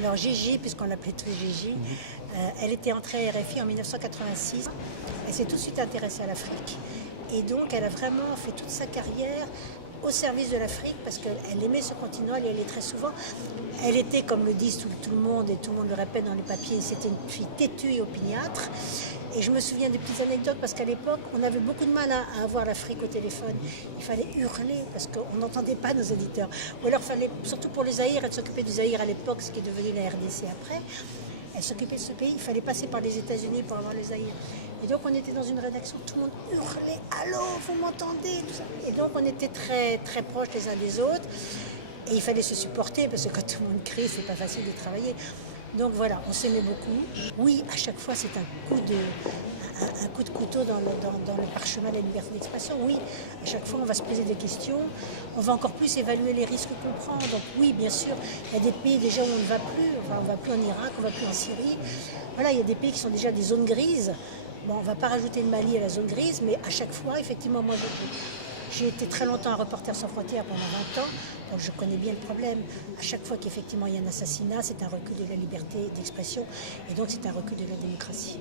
Alors Gigi, puisqu'on l'appelait tous Gigi, elle était entrée à RFI en 1986. Elle s'est tout de suite intéressée à l'Afrique. Et donc elle a vraiment fait toute sa carrière au service de l'Afrique parce qu'elle aimait ce continent, elle y allait très souvent. Elle était, comme le disent tout le monde, et tout le monde le répète dans les papiers, c'était une fille têtue et opiniâtre. Et je me souviens des petites anecdotes parce qu'à l'époque, on avait beaucoup de mal à avoir l'Afrique au téléphone. Il fallait hurler parce qu'on n'entendait pas nos éditeurs. Ou alors, surtout pour le Zaïre, elle s'occupait du Zaïre à l'époque, ce qui est devenu la RDC après. Elle s'occupait de ce pays, il fallait passer par les États-Unis pour avoir le Zaïre. Et donc on était dans une rédaction, tout le monde hurlait « Allô, vous m'entendez ?» Et donc on était très, très proches les uns des autres. Et il fallait se supporter parce que quand tout le monde crie, c'est pas facile de travailler. Donc voilà, on s'aimait beaucoup. Oui, à chaque fois, c'est un coup de couteau dans le parchemin de la liberté d'expression. Oui, à chaque fois, on va se poser des questions. On va encore plus évaluer les risques qu'on prend. Donc oui, bien sûr, il y a des pays déjà où on ne va plus. Enfin, on ne va plus en Irak, on ne va plus en Syrie. Voilà, il y a des pays qui sont déjà des zones grises. Bon, on ne va pas rajouter le Mali à la zone grise, mais à chaque fois, effectivement, moi, j'ai été très longtemps à Reporters sans frontières pendant 20 ans, donc je connais bien le problème. À chaque fois qu'effectivement il y a un assassinat, c'est un recul de la liberté d'expression et donc c'est un recul de la démocratie.